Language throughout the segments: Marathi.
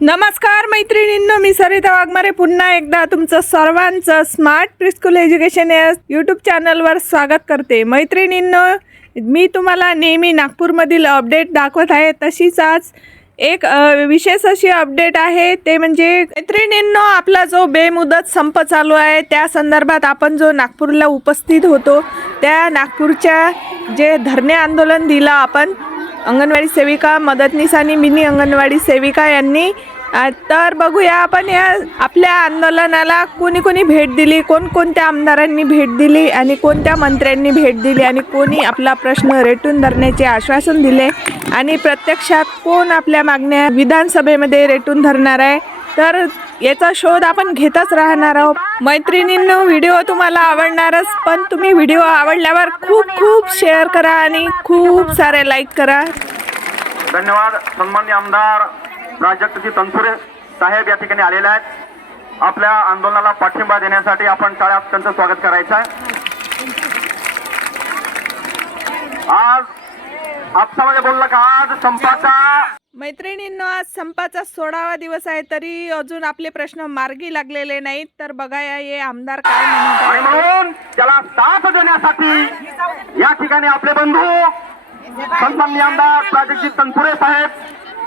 नमस्कार मैत्रिणींनो मी सरिता वाघमारे. पुन्हा एकदा तुमचं सर्वांचं स्मार्ट प्रिस्कूल एज्युकेशन या यूट्यूब चॅनलवर स्वागत करते. मैत्रिणींनो मी तुम्हाला नेहमी नागपूरमधील अपडेट दाखवत आहे. तशीच आज एक विशेष अशी अपडेट आहे. ते म्हणजे मैत्रिणींनो आपला जो बेमुदत संप चालू आहे त्या संदर्भात आपण जो नागपूरला उपस्थित होतो त्या नागपूरच्या जे धरणे आंदोलन दिलं आपण अंगणवाडी सेविका मदतनीस आणि मिनी अंगणवाडी सेविका यांनी तर बघूया आपण या आपल्या आंदोलनाला कोणी कोणी भेट दिली कोणकोणत्या आमदारांनी भेट दिली आणि कोणत्या मंत्र्यांनी भेट दिली आणि कोणी आपला प्रश्न रेटून धरण्याचे आश्वासन दिले आणि प्रत्यक्षात कोण आपल्या मागण्या विधानसभेमध्ये रेटून धरणार आहे? तर याचा शोध आपण घेतच राहणार आहोत. मैत्रिणींनो व्हिडिओ तुम्हाला आवडणारच पण तुम्ही व्हिडिओ आवडल्यावर खूप खूप शेअर करा आणि खूप सारे लाईक करा. धन्यवाद सन्मान्य आमदार प्राजक्तजी तनसुरे साहेब या ठिकाणी आलेले आहेत. आपल्या आंदोलनाला पाठिंबा देण्यासाठी आपण टाळ्यात त्यांचं स्वागत करायचं आहे. आज आपसामध्ये बोललं का? आज संपाचा मैत्रिणींनो आज संपाचा सोळावा दिवस आहे तरी अजून आपले प्रश्न मार्गी लागलेले नाहीत. तर बघाया हे आमदार काय म्हणून त्याला साथ देण्यासाठी या ठिकाणी आपले बंधू सन्मान्य आमदार प्राजक्तजी तनपुरे साहेब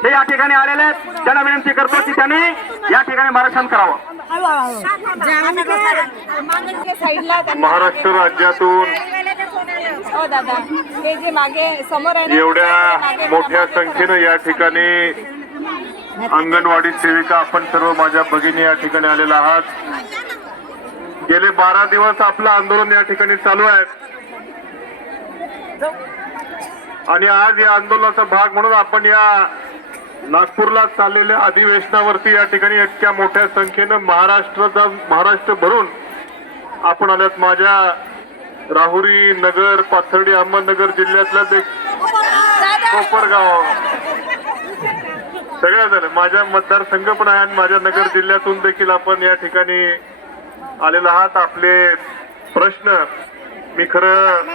हे या ठिकाणी आलेले आहेत. त्यांना विनंती करतो की त्यांनी या ठिकाणी मार्गदर्शन करावं. महाराष्ट्र राज्यातून हो दादा. हे जे मागे समोर आहे ना, एवढ्या मोठ्या संख्येनं या ठिकाणी अंगणवाडी सेविका आपण सर्व माझ्या भगिनी या ठिकाणी आलेला आहात. गेले बारा दिवस आपलं आंदोलन या ठिकाणी चालू आहे. आणि आज या आंदोलनाचा भाग म्हणून आपण या नागपूरला चाललेल्या अधिवेशनावरती या ठिकाणी इतक्या मोठ्या संख्येनं महाराष्ट्राचा महाराष्ट्र भरून आपण आल्यात माझ्या राहुरी नगर पाथर्डी अहमदनगर जिल्ह्यातल्या ते कोपरगाव. सगळ्या झालं माझ्या मतदारसंघ पण आहे आणि माझ्या नगर जिल्ह्यातून देखील आपण या ठिकाणी आलेला आहात. आपले प्रश्न मी खरं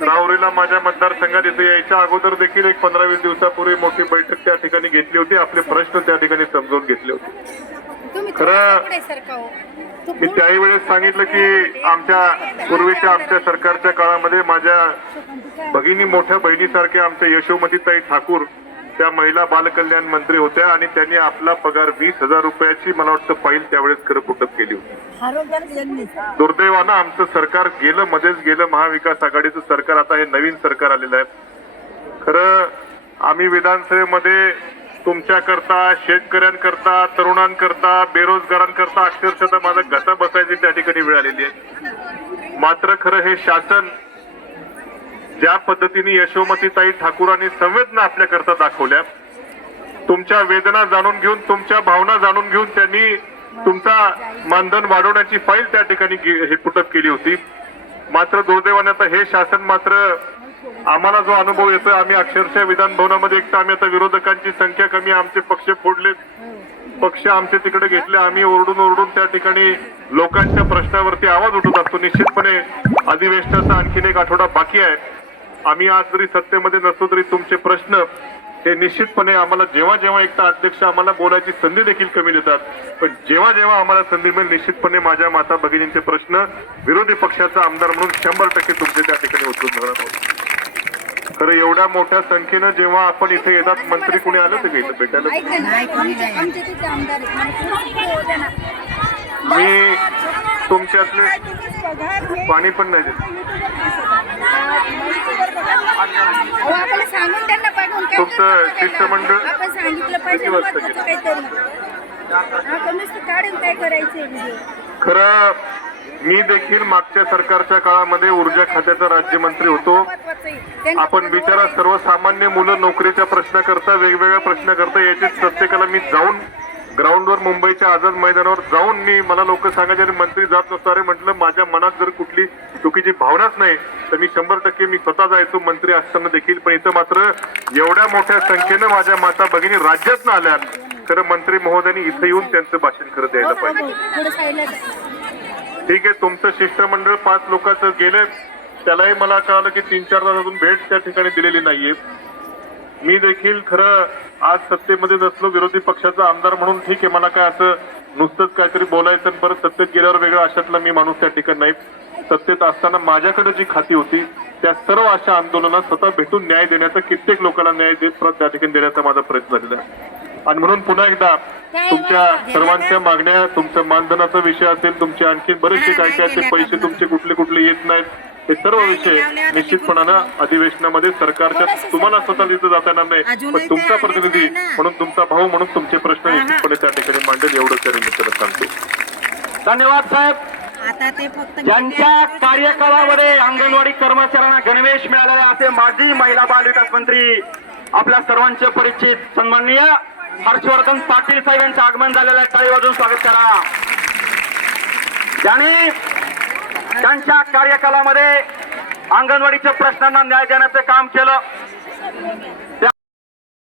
राहुरीला माझ्या मतदारसंघात इथे यायच्या अगोदर देखील एक पंधरा वीस दिवसापूर्वी मोठी बैठक त्या ठिकाणी घेतली होती. आपले प्रश्न त्या ठिकाणी समजून घेतले होते. खरं मी त्याही वेळेस सांगितलं की आमच्या पूर्वीच्या आमच्या सरकारच्या काळामध्ये माझ्या भगिनी मोठ्या बहिणीसारख्या आमच्या यशोमतीताई ठाकूर त्या महिला बालकल्याण मंत्री होत्या आणि त्यांनी आपला पगार वीस हजार रुपयाची मला वाटतं फाईल त्यावेळेस खरं पुटप केली होती. दुर्दैवानं आमचं सरकार गेलं मध्येच गेलं महाविकास आघाडीचं सरकार आता हे नवीन सरकार आलेलं आहे. खरं आम्ही विधानसभेमध्ये तुमच्याकरता शेतकऱ्यांकरता तरुणांकरता बेरोजगारांकरता अक्षरशः माझा घसा बसायची त्या ठिकाणी वेळ आलेली आहे. मात्र खरं हे शासन ज्या पद्धतीने यशोमतीताई ठाकूरांनी संवेदना आपल्याकरता दाखवल्या तुमच्या वेदना जाणून घेऊन तुमच्या भावना जाणून घेऊन त्यांनी तुमचा मानधन वाढवण्याची फाईल त्या ठिकाणी गे- हे पुटप केली होती. मात्र दुर्दैवाने आता हे शासन मात्र आम्हाला जो अनुभव येतोय आम्ही अक्षरशः विधान भवनामध्ये एक तर आम्ही आता विरोधकांची संख्या कमी आमचे पक्ष फोडले पक्ष आमचे तिकडे घेतले आम्ही ओरडून ओरडून त्या ठिकाणी लोकांच्या प्रश्नावरती आवाज उठवत असतो. निश्चितपणे अधिवेशनाचा आणखीन एक आठवडा बाकी आहे. आम्ही आज जरी सत्तेमध्ये नसतो तरी तुमचे प्रश्न हे निश्चितपणे आम्हाला जेव्हा जेव्हा एकटा अध्यक्ष आम्हाला बोलायची संधी देखील कमी देतात. पण जेव्हा जेव्हा आम्हाला संधी मिळेल निश्चितपणे माझ्या माता भगिनींचे प्रश्न विरोधी पक्षाचा आमदार म्हणून शंभर टक्के तुमचे त्या ठिकाणी उचलून धरणार आहोत. खरं एवढ्या मोठ्या संख्येनं जेव्हा आपण इथे येतात मंत्री कुणी आलं होतं का इथं भेटायला मी तुमच्यातले पाणी पण नाही देत. तुमचं? शिष्टमंडळ किती वाजता खरं मी देखील मागच्या सरकारच्या काळामध्ये ऊर्जा खात्याचा राज्यमंत्री होतो. आपण बिचारा सर्वसामान्य मुलं नोकरीच्या प्रश्नाकरता वेगवेगळ्या प्रश्नाकरता याची प्रत्येकाला मी जाऊन ग्राउंडवर मुंबईच्या आझाद मैदानावर जाऊन मी मला लोक सांगायचे "अरे मंत्री जात नसतो. अरे म्हटलं माझ्या मनात जर कुठली चुकीची भावनाच नाही तर मी शंभर टक्के मी स्वतः जायचो मंत्री असताना देखील. पण इथं मात्र एवढ्या मोठ्या संख्येनं माझ्या माता भगिनी राज्यात आल्या. खरं मंत्री महोदयांनी इथं येऊन त्यांचं भाषण खरं द्यायला पाहिजे. थोडं साईडला ठीक आहे तुमचं शिष्टमंडळ पाच लोकांचं गेले त्यालाही मला कळालं की तीन चार तासातून भेट त्या ठिकाणी दिलेली नाहीये. मी देखील खरं आज सत्तेमध्ये नसलो विरोधी पक्षाचा आमदार म्हणून ठीक आहे मला काय असं नुसतंच काहीतरी बोलायचं परत सत्तेत गेल्यावर वेगळं अशातला मी माणूस त्या ठिकाणी नाही. सत्तेत असताना माझ्याकडे जी खाती होती त्या सर्व अशा आंदोलनात स्वतः भेटून न्याय देण्याचा कित्येक लोकांना न्याय देत परत त्या ठिकाणी देण्याचा माझा प्रयत्न झालेला आहे. आणि म्हणून पुन्हा एकदा तुमच्या सर्वांच्या मागण्या तुमच्या मानधनाचा विषय असेल तुमचे आणखी बरेचसे काय काय ते पैसे तुमचे कुठले कुठले येत नाहीत. हे सर्व विषय निश्चितपणानं अधिवेशनामध्ये सरकारच्या तुम्हाला स्वतः तिथं जाता येणार नाही. पण तुमचा प्रतिनिधी म्हणून तुमचा भाऊ म्हणून तुमचे प्रश्न निश्चितपणे त्या ठिकाणी मांडेल. एवढंच त्या निमित्तानं सांगतो. धन्यवाद साहेब. आता ते फक्त ज्यांच्या कार्यकाळामध्ये अंगणवाडी कर्मचाऱ्यांना गणवेश मिळालेले असे माजी महिला बाल विकास मंत्री आपल्या सर्वांचे परिचित सन्माननीय हर्षवर्धन पाटील साहेब यांचं आगमन झालेलं आहे. टाळी वाजून स्वागत करा. त्यांनी त्यांच्या कार्यकालामध्ये अंगणवाडीच्या प्रश्नांना न्याय देण्याचं काम केलं.